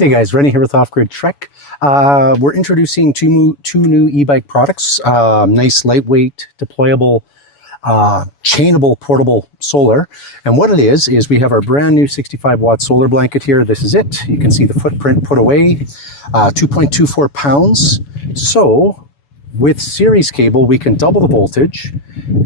Hey guys, Rennie here with Off Grid Trek. We're introducing two new e-bike products. Nice, lightweight, deployable, chainable, portable solar. And what it is we have our brand new 65 watt solar blanket here. This is it. You can see the footprint put away, 2.24 pounds. So with series cable, we can double the voltage.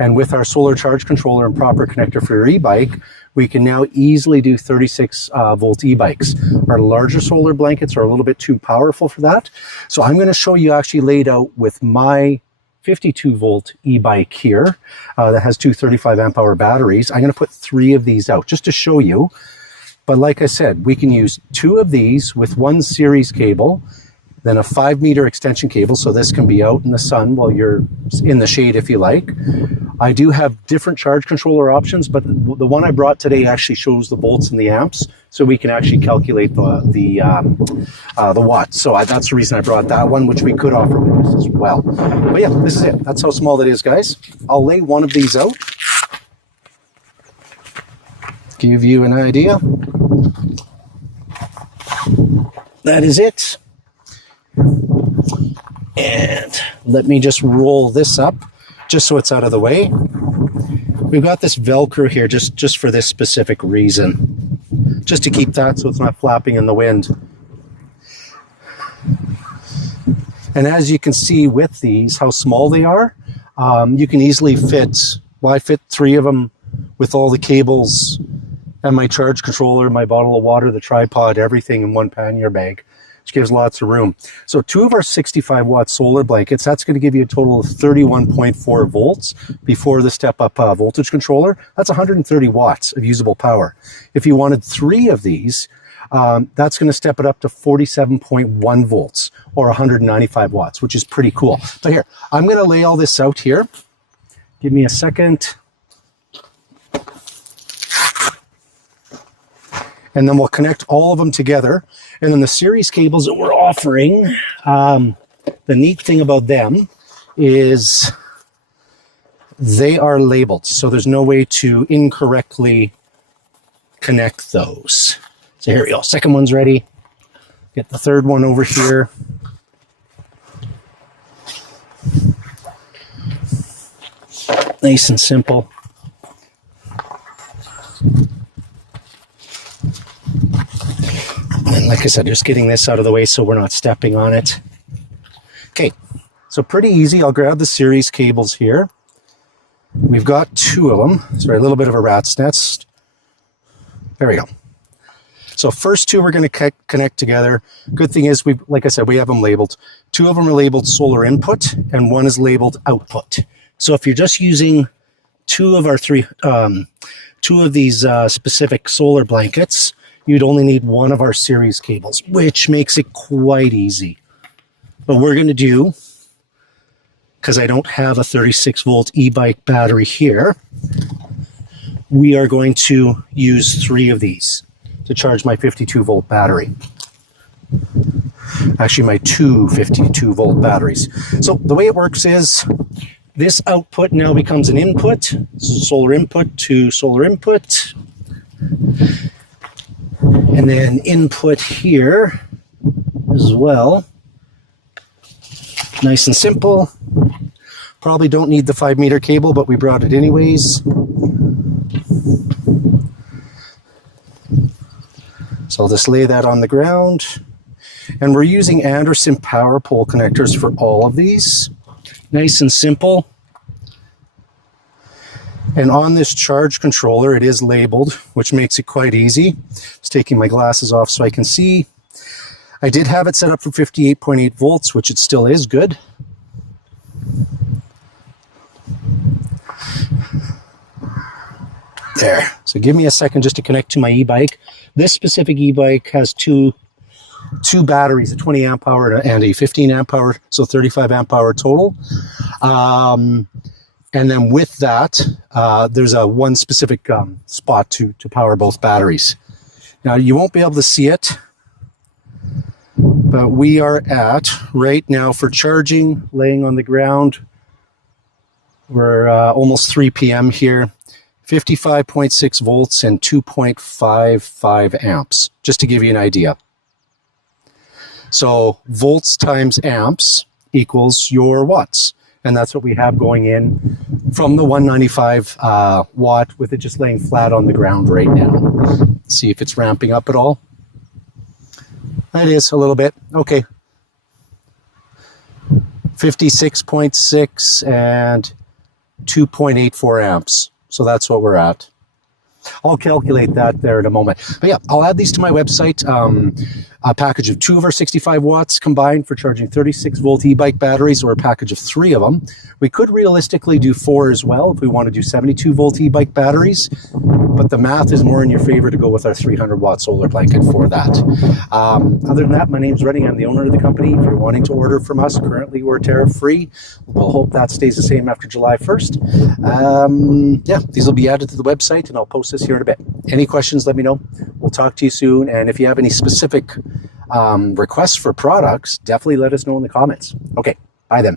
And with our solar charge controller and proper connector for your e-bike, we can now easily do 36 volt e-bikes. Our larger solar blankets are a little bit too powerful for that. So I'm going to show you actually laid out with my 52 volt e-bike here that has two 35 amp hour batteries. I'm going to put 3 of these out just to show you. But like I said, we can use 2 of these with one series cable, then a 5-meter extension cable, so this can be out in the sun while you're in the shade if you like. I do have different charge controller options, but the one I brought today actually shows the volts and the amps, so we can actually calculate the watts. So that's the reason I brought that one, which we could offer with this as well. But yeah, this is it. That's how small it is, guys. I'll lay one of these out, give you an idea. That is it. And let me just roll this up just so it's out of the way. We've got this Velcro here just for this specific reason, just to keep that so it's not flapping in the wind. And as you can see with these, how small they are, you can easily fit, well, I fit 3 of them with all the cables and my charge controller, my bottle of water, the tripod, everything in one pannier bag, which gives lots of room. So 2 of our 65 watt solar blankets, that's going to give you a total of 31.4 volts before the step up voltage controller. That's 130 watts of usable power. If you wanted 3 of these, that's going to step it up to 47.1 volts or 195 watts, which is pretty cool. So here, I'm going to lay all this out here. Give me a second. And then we'll connect all of them together. And then the series cables that we're offering, the neat thing about them is they are labeled. So there's no way to incorrectly connect those. So here we go. Second one's ready. Get the third one over here. Nice and simple. And like I said, just getting this out of the way so we're not stepping on it. Okay, so pretty easy. I'll grab the series cables here. We've got 2 of them. Sorry, a little bit of a rat's nest. There we go. So first 2 we're going to connect together. Good thing is, like I said, we have them labeled. 2 of them are labeled solar input and 1 is labeled output. So if you're just using 2 of our 2 of these specific solar blankets, you'd only need 1 of our series cables, which makes it quite easy. But we're going to do, because I don't have a 36 volt e-bike battery here, we are going to use 3 of these to charge my 52 volt battery. Actually, my 2 52 volt batteries. So the way it works is this output now becomes an input. So solar input to solar input. And then input here as well. Nice and simple. Probably don't need the 5-meter cable, but we brought it anyways. So I'll just lay that on the ground. And we're using Anderson power pole connectors for all of these. Nice and simple. And on this charge controller, it is labeled, which makes it quite easy. Just taking my glasses off so I can see. I did have it set up for 58.8 volts, which it still is good. There. So give me a second just to connect to my e-bike. This specific e-bike has two batteries, a 20 amp hour and a 15 amp hour, so 35 amp hour total. And then with that, there's one specific spot to power both batteries. Now you won't be able to see it, but we are at, right now for charging, laying on the ground, we're almost 3 p.m. here, 55.6 volts and 2.55 amps, just to give you an idea. So volts times amps equals your watts. And that's what we have going in from the 195 watt with it just laying flat on the ground right now. See if it's ramping up at all. That is a little bit. Okay. 56.6 and 2.84 amps. So that's what we're at. I'll calculate that there in a moment. But yeah, I'll add these to my website. A package of 2 of our 65 watts combined for charging 36 volt e-bike batteries, or a package of 3 of them. We could realistically do 4 as well if we want to do 72 volt e-bike batteries, but the math is more in your favor to go with our 300 watt solar blanket for that. Other than that, my name's Rennie. I'm the owner of the company. If you're wanting to order from us, currently we're tariff free. We'll hope that stays the same after July 1st. Yeah, these will be added to the website and I'll post this here in a bit. Any questions, let me know. We'll talk to you soon. And if you have any specific requests for products, definitely let us know in the comments. Okay, bye then.